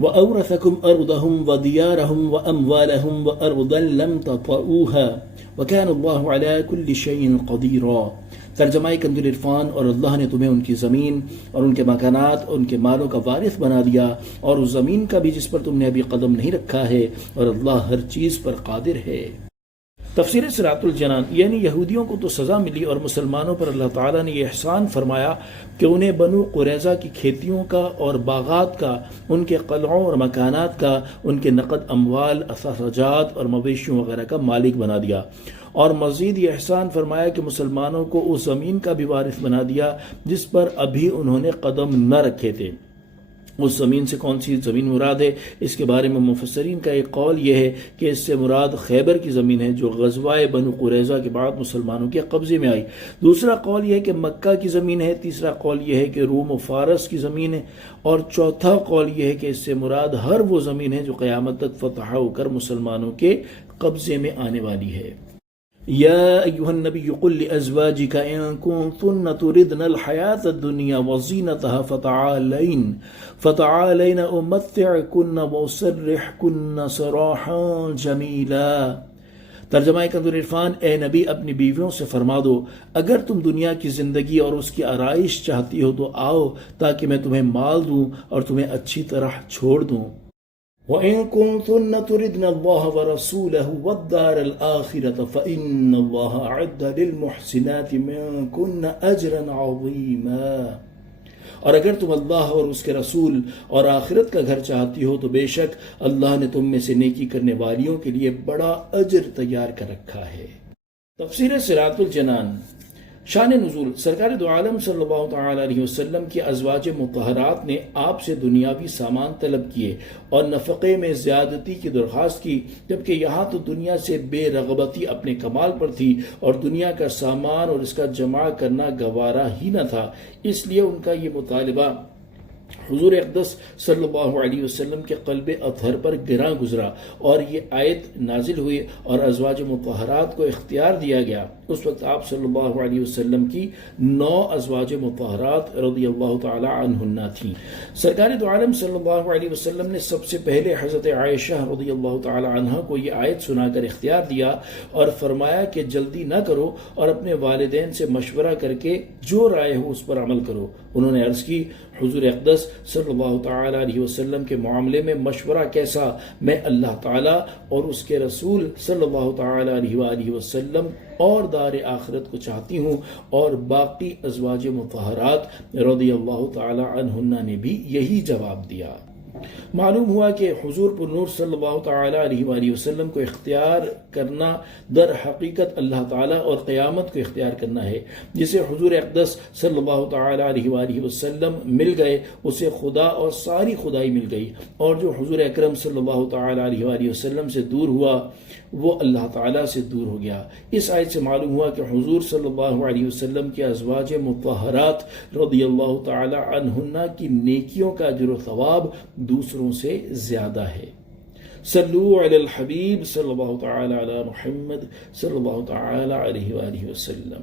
وأورثكم أرضهم وديارهم وأموالهم وأرضا لم تطئوها وكان الله على كل شيء قديرا۔ ترجمہ کنز العرفان۔ اور اللہ نے تمہیں ان کی زمین اور ان کے مکانات اور ان کے مالوں کا وارث بنا دیا، اور اس زمین کا بھی جس پر تم نے ابھی قدم نہیں رکھا ہے، اور اللہ ہر چیز پر قادر ہے۔ تفسیر صراط الجنان، یعنی یہودیوں کو تو سزا ملی اور مسلمانوں پر اللہ تعالیٰ نے یہ احسان فرمایا کہ انہیں بنو قریظہ کی کھیتیوں کا اور باغات کا، ان کے قلعوں اور مکانات کا، ان کے نقد اموال، اثاثجات اور مویشیوں وغیرہ کا مالک بنا دیا، اور مزید یہ احسان فرمایا کہ مسلمانوں کو اس زمین کا بھی وارث بنا دیا جس پر ابھی انہوں نے قدم نہ رکھے تھے۔ اس زمین سے کون سی زمین مراد ہے؟ اس کے بارے میں مفسرین کا ایک قول یہ ہے کہ اس سے مراد خیبر کی زمین ہے جو غزوہ بنو قریظہ کے بعد مسلمانوں کے قبضے میں آئی۔ دوسرا قول یہ ہے کہ مکہ کی زمین ہے۔ تیسرا قول یہ ہے کہ روم و فارس کی زمین ہے، اور چوتھا قول یہ ہے کہ اس سے مراد ہر وہ زمین ہے جو قیامت تک فتح ہو کر مسلمانوں کے قبضے میں آنے والی ہے۔ يا أيها النبي قل لأزواجك إن كنتن تردن الحياة الدنيا وزينتها فتعالين أمتعكن وأسرحكن سراحا جميلا۔ ترجمہ کنز العرفان، اے نبی اپنی بیویوں سے فرما دو اگر تم دنیا کی زندگی اور اس کی آرائش چاہتی ہو تو آؤ تاکہ میں تمہیں مال دوں اور تمہیں اچھی طرح چھوڑ دوں۔ وَإِن كُنتُنَّ تُرِدْنَ اللَّهَ وَرَسُولَهُ وَالدَّارَ الْآخِرَةَ فَإِنَّ اللَّهَ أَعَدَّ لِلْمُحْسِنَاتِ مِنكُنَّ أَجْرًا عَظِيمًا۔ اور اگر تم اللہ اور اس کے رسول اور آخرت کا گھر چاہتی ہو تو بے شک اللہ نے تم میں سے نیکی کرنے والیوں کے لیے بڑا اجر تیار کر رکھا ہے۔ تفسیر صراط الجنان۔ شان نزول، سرکار دو عالم صلی اللہ تعالی علیہ وسلم کی ازواج مطہرات نے آپ سے دنیاوی سامان طلب کیے اور نفقے میں زیادتی کی درخواست کی، جبکہ یہاں تو دنیا سے بے رغبتی اپنے کمال پر تھی اور دنیا کا سامان اور اس کا جمع کرنا گوارا ہی نہ تھا، اس لیے ان کا یہ مطالبہ حضور اقدس صلی اللہ علیہ وسلم کے قلب اطہر پر گراں گزرا، اور یہ آیت نازل ہوئی اور ازواج مطہرات کو اختیار دیا گیا۔ اس وقت آپ صلی اللہ علیہ وسلم کی 9 ازواج مطہرات رضی اللہ تعالی عنہن تھیں۔ سرکار دو عالم صلی اللہ علیہ وسلم نے سب سے پہلے حضرت عائشہ رضی اللہ تعالی عنہا کو یہ آیت سنا کر اختیار دیا اور فرمایا کہ جلدی نہ کرو اور اپنے والدین سے مشورہ کر کے جو رائے ہو اس پر عمل کرو۔ انہوں نے عرض کی، حضور اقدس صلی اللہ تعالی علیہ وسلم کے معاملے میں مشورہ کیسا؟ میں اللہ تعالی اور اس کے رسول صلی اللہ تعالی علیہ وآلہ وسلم اور دار آخرت کو چاہتی ہوں، اور باقی ازواج مطہرات رضی اللہ تعالی عنہن نے بھی یہی جواب دیا۔ معلوم ہوا کہ حضور پر نور صلی اللہ تعالی علیہ وآلہ وسلم کو اختیار کرنا در حقیقت اللہ تعالی اور قیامت کو اختیار کرنا ہے۔ جسے حضور اقدس صلی اللہ تعالی علیہ وآلہ وسلم مل گئے اسے خدا اور ساری خدائی مل گئی، اور جو حضور اکرم صلی اللہ تعالی علیہ وآلہ وسلم سے دور ہوا وہ اللہ تعالی سے دور ہو گیا۔ اس آیت سے معلوم ہوا کہ حضور صلی اللہ علیہ وسلم کے ازواج مطہرات رضی اللہ تعالی عنہن کی نیکیوں کا اجر و ثواب دوسروں سے زیادہ ہے۔ صلو علی الحبیب صلی اللہ تعالی علی محمد صلی اللہ تعالی علیہ وآلہ وسلم۔